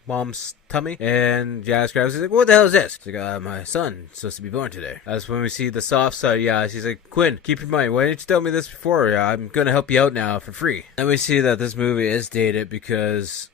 mom's tummy. And Yaz grabs it. He's like, what the hell is this? He's like, my son supposed to be born today. That's when we see the soft side. He's like, Quinn, keep your mind. Why didn't you tell me this before? I'm gonna help you out now for free. And we see that this movie is dated because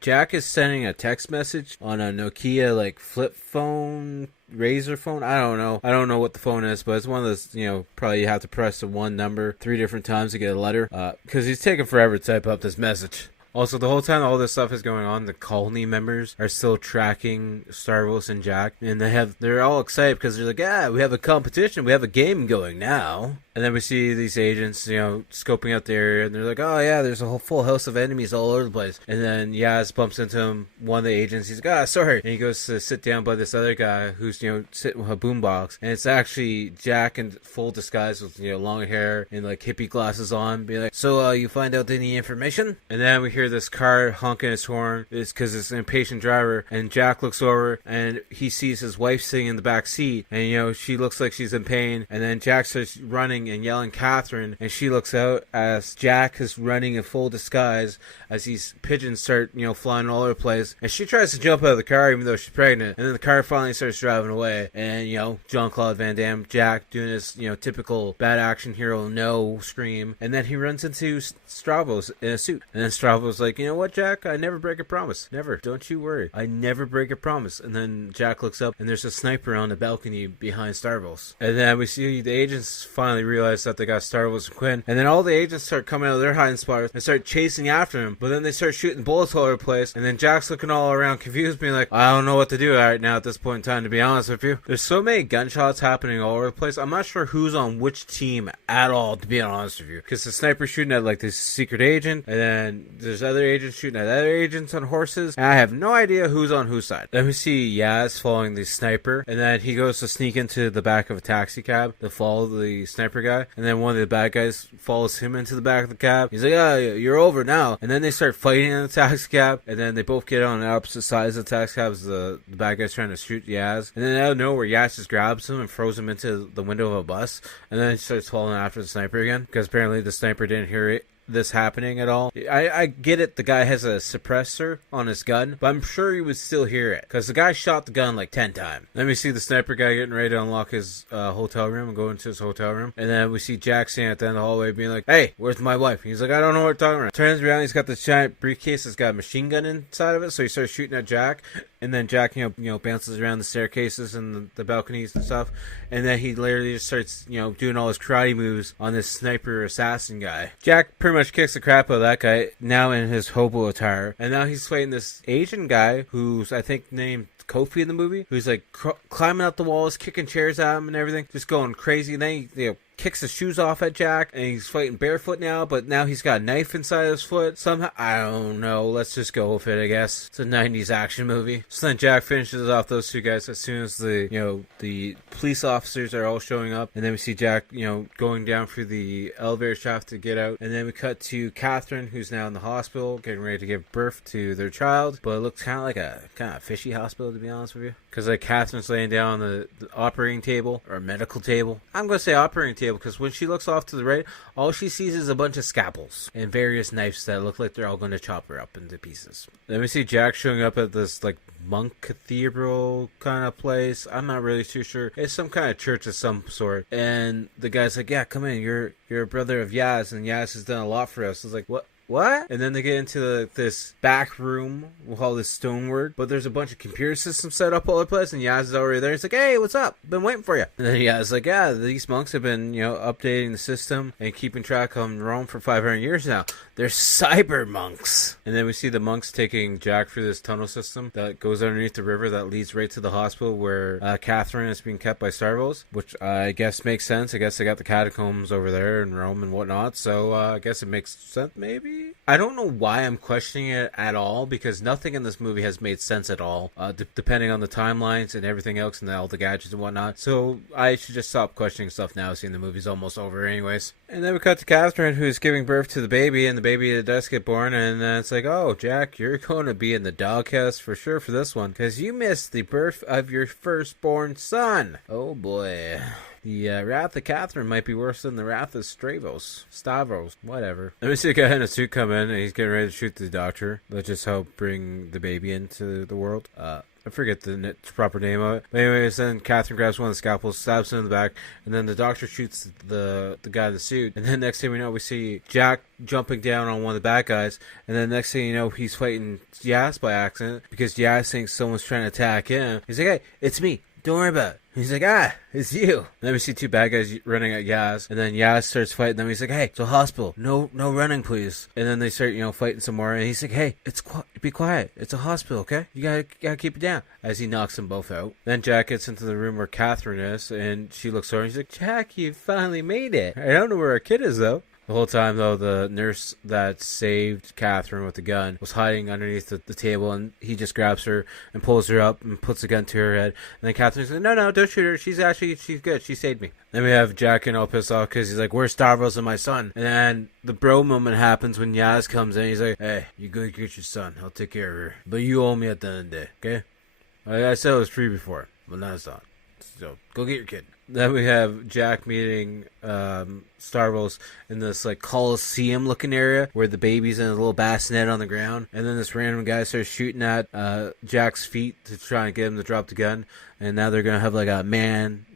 Jack is sending a text message on a Nokia like flip phone, razor phone. I don't know what the phone is, but it's one of those, probably you have to press the one number 3 different times to get a letter, because he's taking forever to type up this message. Also, the whole time all this stuff is going on, the colony members are still tracking Starvos and Jack, and they're all excited because they're like, we have a competition, we have a game going now. And then we see these agents, scoping out the area, and they're like, oh yeah, there's a whole full house of enemies all over the place. And then Yaz bumps into him, one of the agents. He's like, sorry. And he goes to sit down by this other guy who's, sitting with a boombox. And it's actually Jack in full disguise with, long hair and like hippie glasses on, being like, so you find out any information? And then we hear this car honking its horn. It's because it's an impatient driver. And Jack looks over and he sees his wife sitting in the back seat. And, she looks like she's in pain. And then Jack starts running and yelling Catherine, and she looks out as Jack is running in full disguise as these pigeons start, flying all over the place, and she tries to jump out of the car even though she's pregnant, and then the car finally starts driving away, and Jean-Claude Van Damme, Jack doing his typical bad action hero no scream, and then he runs into Stravos in a suit, and then Stravos like, you know what, Jack, I never break a promise, never, don't you worry, I never break a promise. And then Jack looks up and there's a sniper on the balcony behind Starvos, and then we see the agents finally realize that they got Starvos and Quinn, and then all the agents start coming out of their hiding spots and start chasing after him, but then they start shooting bullets all over the place, and then Jack's looking all around confused, being like, I don't know what to do right now at this point in time, to be honest with you. There's so many gunshots happening all over the place, I'm not sure who's on which team at all, to be honest with you, because the sniper's shooting at like this secret agent, and then there's other agents shooting at other agents on horses, and I have no idea who's on whose side. Then we see Yaz following the sniper, and then he goes to sneak into the back of a taxi cab to follow the sniper guy, and then one of the bad guys follows him into the back of the cab. He's like, you're over now. And then they start fighting in the taxi cab, and then they both get on the opposite sides of the taxi cab as the bad guy's trying to shoot Yaz. And then out of nowhere, Yaz just grabs him and throws him into the window of a bus, and then he starts following after the sniper again, because apparently the sniper didn't hear it this happening at all. I get it, the guy has a suppressor on his gun, but I'm sure he would still hear it, because the guy shot the gun like 10 times. Then we see the sniper guy getting ready to unlock his hotel room and go into his hotel room, and then we see Jack standing at the end of the hallway being like, hey, where's my wife? He's like, I don't know what you're talking about. Turns around, he's got this giant briefcase that's got a machine gun inside of it, so he starts shooting at Jack, and then Jack, bounces around the staircases and the balconies and stuff, and then he literally just starts, doing all his karate moves on this sniper assassin guy. Jack pretty much kicks the crap out of that guy, now in his hobo attire, and now he's fighting this Asian guy who's, I think, named Kofi in the movie, who's like climbing up the walls, kicking chairs at him and everything, just going crazy. And then he kicks his shoes off at Jack, and he's fighting barefoot now, but now he's got a knife inside his foot. Somehow, I don't know, let's just go with it, I guess. It's a 90s action movie. So then Jack finishes off those two guys as soon as the police officers are all showing up, and then we see Jack, going down through the elevator shaft to get out, and then we cut to Catherine, who's now in the hospital, getting ready to give birth to their child, but it looks kind of like a fishy hospital, to be honest with you, because like Catherine's laying down on the operating table, or medical table. I'm going to say operating table, because when she looks off to the right, all she sees is a bunch of scalpels and various knives that look like they're all going to chop her up into pieces. Then we see Jack showing up at this like monk cathedral kind of place. I'm not really too sure. It's some kind of church of some sort. And the guy's like, yeah, come in. You're a brother of Yaz, and Yaz has done a lot for us. It's like, what? And then they get into this back room with all this stonework, but there's a bunch of computer systems set up all over the place, and Yaz is already there. He's like, hey, what's up? Been waiting for you. And then Yaz's like, yeah, these monks have been, updating the system and keeping track on Rome for 500 years now. They're cyber monks. And then we see the monks taking Jack through this tunnel system that goes underneath the river that leads right to the hospital where Catherine is being kept by Starvos, which I guess makes sense. I guess they got the catacombs over there in Rome and whatnot, so I guess it makes sense, maybe? I don't know why I'm questioning it at all, because nothing in this movie has made sense at all, depending on the timelines and everything else and all the gadgets and whatnot. So I should just stop questioning stuff now, seeing the movie's almost over anyways. And then we cut to Catherine, who's giving birth to the baby, and the baby does get born, and then it's like, oh, Jack, you're going to be in the doghouse for sure for this one, because you missed the birth of your firstborn son. Oh boy. The wrath of Catherine might be worse than the wrath of Stavros, whatever. Let me see a guy in a suit come in, and he's getting ready to shoot the doctor. Let's just help bring the baby into the world. I forget the proper name of it. But anyways, then Catherine grabs one of the scalpels, stabs him in the back, and then the doctor shoots the guy in the suit. And then next thing we know, we see Jack jumping down on one of the bad guys. And then next thing you know, he's fighting Yaz by accident, because Yaz thinks someone's trying to attack him. He's like, hey, it's me. Don't worry about it. He's like, it's you. Then we see two bad guys running at Yaz, and then Yaz starts fighting them. He's like, hey, it's a hospital. No running, please. And then they start, fighting some more, and he's like, hey, be quiet. It's a hospital, okay? You gotta keep it down. As he knocks them both out. Then Jack gets into the room where Catherine is, and she looks over, and she's like, Jack, you finally made it. I don't know where our kid is, though. The whole time, though, the nurse that saved Catherine with the gun was hiding underneath the table, and he just grabs her and pulls her up and puts the gun to her head. And then Catherine's like, no, don't shoot her. She's good. She saved me. Then we have Jack getting all pissed off because he's like, where's Stavros and my son? And then the bro moment happens when Yaz comes in. He's like, hey, you go get your son. I'll take care of her. But you owe me at the end of the day, okay? I said it was free before, but now it's not. So go get your kid. Then we have Jack meeting Starvos in this like Coliseum looking area where the baby's in a little bassinet on the ground, and then this random guy starts shooting at Jack's feet to try and get him to drop the gun, and now they're gonna have like a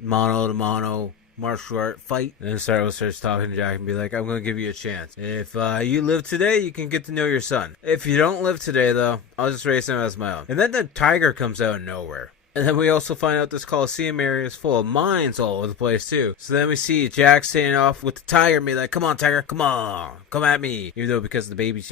mano to mano martial art fight. And then Starvos starts talking to Jack and be like, I'm gonna give you a chance. If you live today, you can get to know your son. If you don't live today, though, I'll just raise him as my own. And then the tiger comes out of nowhere. And then we also find out this Coliseum area is full of mines all over the place, too. So then we see Jack standing off with the tiger and be like, come on, tiger, come on, come at me. Even though because the baby's,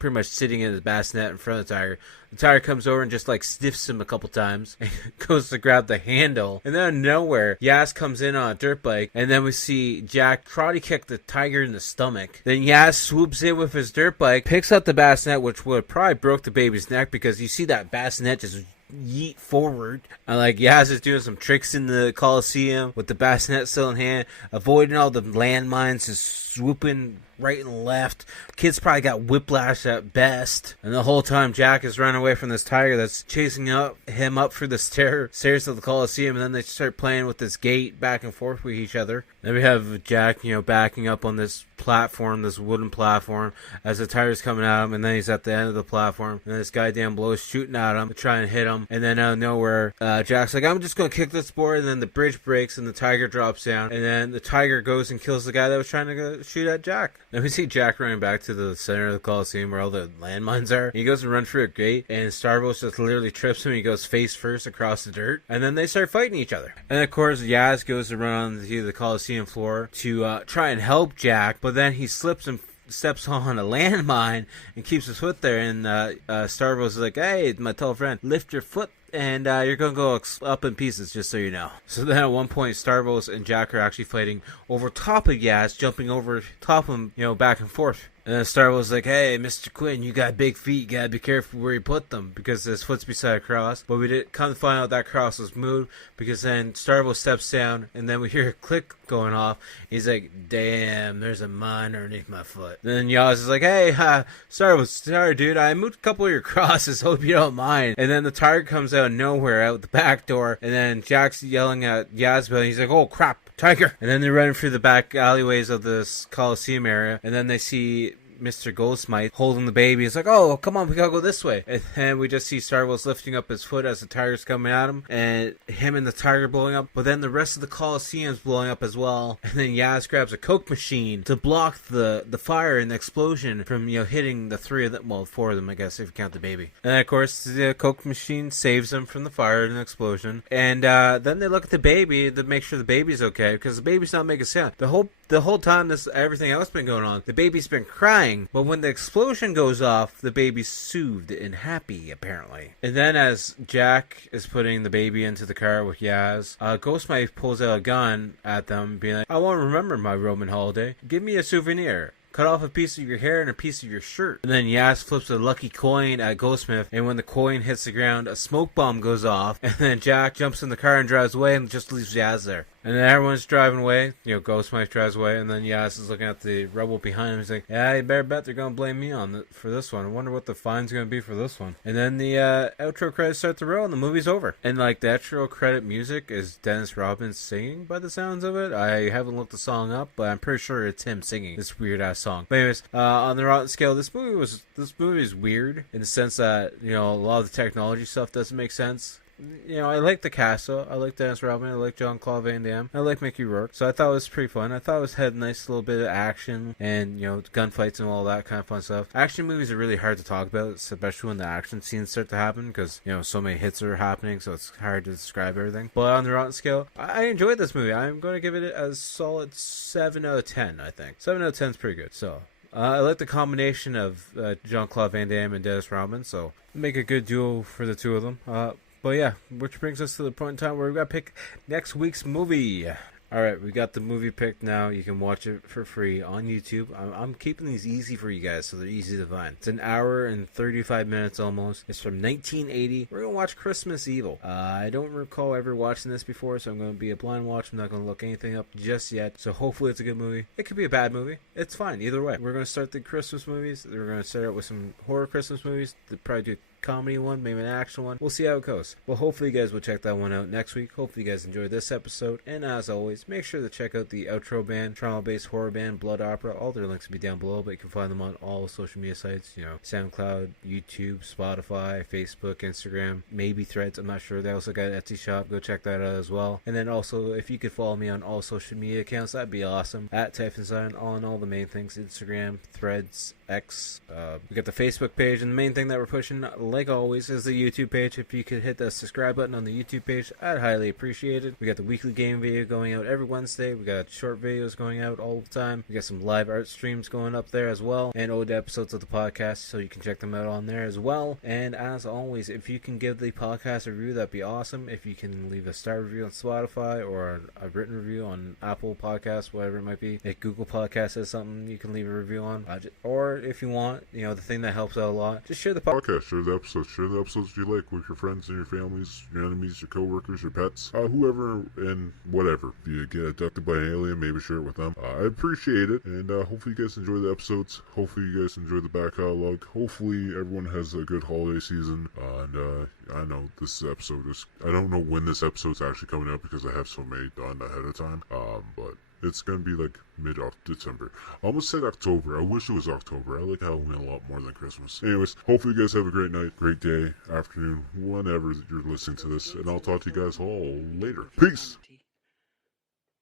pretty much sitting in his bassinet in front of the tiger comes over and just, like, sniffs him a couple times and goes to grab the handle. And then out of nowhere, Yaz comes in on a dirt bike, and then we see Jack karate kick the tiger in the stomach. Then Yaz swoops in with his dirt bike, picks up the bassinet, which would have probably broke the baby's neck because you see that bassinet just yeet forward, and like Yaz is doing some tricks in the Coliseum with the bassinet still in hand, avoiding all the landmines, just swooping right and left. Kid's probably got whiplash at best. And the whole time Jack is running away from this tiger that's chasing him up through the stairs of the Coliseum. And then they start playing with this gate back and forth with each other. Then we have Jack, backing up on this platform, this wooden platform, as the tiger's coming at him. And then he's at the end of the platform. And this guy down below is shooting at him to try and hit him. And then out of nowhere, Jack's like, I'm just going to kick this board. And then the bridge breaks and the tiger drops down. And then the tiger goes and kills the guy that was trying to go shoot at Jack. Then we see Jack running back to the center of the Coliseum where all the landmines are. He goes to run through a gate, and Starbucks just literally trips him. He goes face first across the dirt, and then they start fighting each other. And of course, Yaz goes to run onto the Coliseum floor to try and help Jack, but then he slips and steps on a landmine and keeps his foot there. And Starbucks is like, hey, my tall friend, lift your foot, and you're going to go up in pieces, just so you know. So then at one point, Starbucks and Jack are actually fighting over top of Yaz, jumping over top of him, back and forth. And then Starbucks was like, hey, Mr. Quinn, you got big feet. You got to be careful where you put them, because his foot's beside a cross. But we did come to find out that cross was moved, because then Starbucks steps down, and then we hear a click going off. He's like, damn, there's a mine underneath my foot. And then Yaz is like, hey, Starbucks, sorry, dude. I moved a couple of your crosses. Hope you don't mind. And then the tiger comes out of nowhere, out the back door. And then Jack's yelling at Yaz, and he's like, oh, crap. Tiger! And then they're running through the back alleyways of this Coliseum area, and then they see Mr. Goldsmith holding the baby. He's like, oh, come on, we gotta go this way. And then we just see Star Wars lifting up his foot as the tiger's coming at him, and him and the tiger blowing up. But then the rest of the Coliseum's blowing up as well. And then Yaz grabs a Coke machine to block the fire and the explosion from, hitting the three of them. Well, four of them, I guess, if you count the baby. And then, of course, the Coke machine saves them from the fire and the explosion. And then they look at the baby to make sure the baby's okay, because the baby's not making sound. The whole time everything else been going on, the baby's been crying, but when the explosion goes off, the baby's soothed and happy, apparently. And then as Jack is putting the baby into the car with Yaz, Ghostmite pulls out a gun at them, being like, I want to remember my Roman holiday. Give me a souvenir. Cut off a piece of your hair and a piece of your shirt. And then Yaz flips a lucky coin at Goldsmith, and when the coin hits the ground, a smoke bomb goes off, and then Jack jumps in the car and drives away and just leaves Yaz there. And then everyone's driving away. Goldsmith drives away, and then Yaz is looking at the rubble behind him. He's like, yeah, you better bet they're going to blame me for this one. I wonder what the fine's going to be for this one. And then the outro credits start to roll, and the movie's over. And, the outro credit music is Dennis Robbins singing, by the sounds of it. I haven't looked the song up, but I'm pretty sure it's him singing this weird-ass song. But anyways, on the Rotten scale, this movie is weird in the sense that, a lot of the technology stuff doesn't make sense. I like the cast, though. I like Dennis Rodman. I like Jean-Claude Van Damme. I like Mickey Rourke. So I thought it was pretty fun. I thought it had a nice little bit of action and, gunfights and all that kind of fun stuff. Action movies are really hard to talk about, especially when the action scenes start to happen, because, so many hits are happening, so it's hard to describe everything. But on the Rotten scale, I enjoyed this movie. I'm going to give it a solid 7 out of 10, I think. 7 out of 10 is pretty good, so... I like the combination of Jean-Claude Van Damme and Dennis Rodman, so make a good duo for the two of them. But yeah, which brings us to the point in time where we've got to pick next week's movie. Alright, we got the movie picked now. You can watch it for free on YouTube. I'm keeping these easy for you guys, so they're easy to find. It's an hour and 35 minutes almost. It's from 1980. We're going to watch Christmas Evil. I don't recall ever watching this before, so I'm going to be a blind watch. I'm not going to look anything up just yet. So hopefully it's a good movie. It could be a bad movie. It's fine, either way. We're going to start the Christmas movies. We're going to start out with some horror Christmas movies. They'll probably do comedy one, maybe an action one. We'll see how it goes. Well, hopefully you guys will check that one out next week. Hopefully you guys enjoyed this episode. And as always, make sure to check out the outro band, trauma-based horror band, Blood Opera. All their links will be down below, but you can find them on all social media sites. SoundCloud, YouTube, Spotify, Facebook, Instagram, maybe Threads. I'm not sure. They also got an Etsy shop. Go check that out as well. And then also, if you could follow me on all social media accounts, that'd be awesome. At Typhonsign on all the main things. Instagram, Threads, X. We got the Facebook page, and the main thing that we're pushing, like always, is the YouTube page. If you could hit the subscribe button on the YouTube page, I'd highly appreciate it. We got the weekly game video going out every Wednesday. We got short videos going out all the time. We got some live art streams going up there as well, and old episodes of the podcast, so you can check them out on there as well. And as always, if you can give the podcast a review, that'd be awesome. If you can leave a star review on Spotify or a written review on Apple Podcasts, whatever it might be. If Google Podcasts has something you can leave a review on, or if you want, the thing that helps out a lot, just share the podcast. episodes. Share the episodes you like with your friends and your families, your enemies, your coworkers, your pets, whoever and whatever. If you get abducted by an alien, maybe share it with them. I appreciate it, and hopefully you guys enjoy the episodes. Hopefully you guys enjoy the back catalog. Hopefully everyone has a good holiday season. And I know this episode is... I don't know when this episode's actually coming out because I have so many done ahead of time. But it's going to be like mid-December. I almost said October. I wish it was October. I like Halloween a lot more than Christmas. Anyways, hopefully you guys have a great night, great day, afternoon, whenever you're listening to this. And I'll talk to you guys all later. Peace!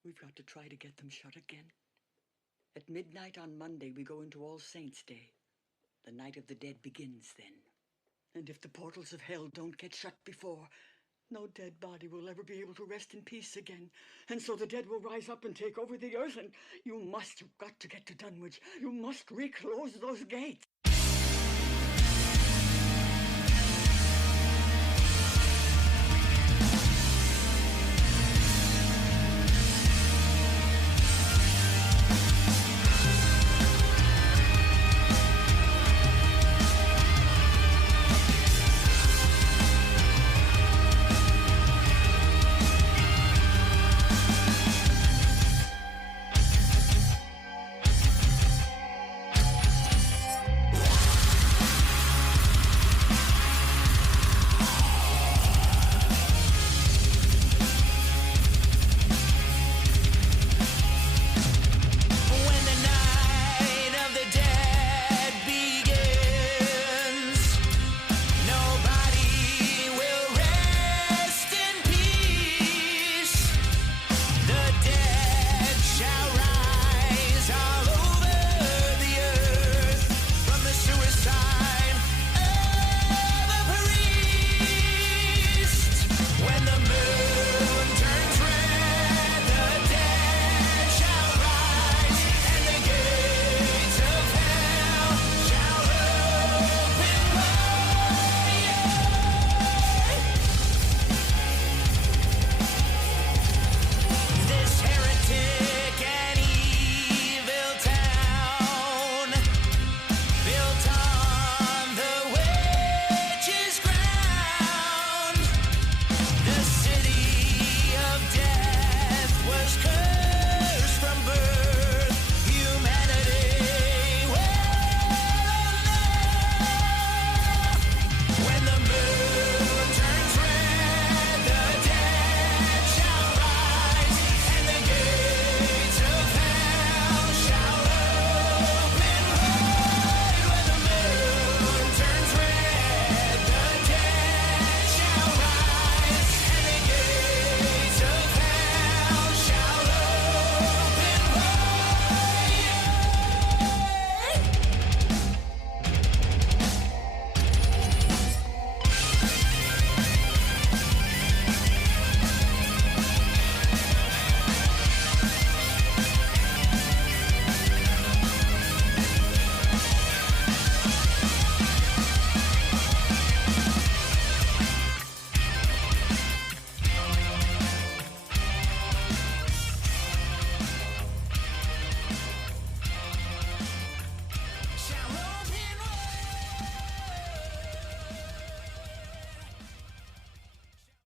We've got to try to get them shut again. At midnight on Monday, we go into All Saints' Day. The night of the dead begins then. And if the portals of hell don't get shut before, no dead body will ever be able to rest in peace again. And so the dead will rise up and take over the earth, and you've got to get to Dunwich. You must reclose those gates.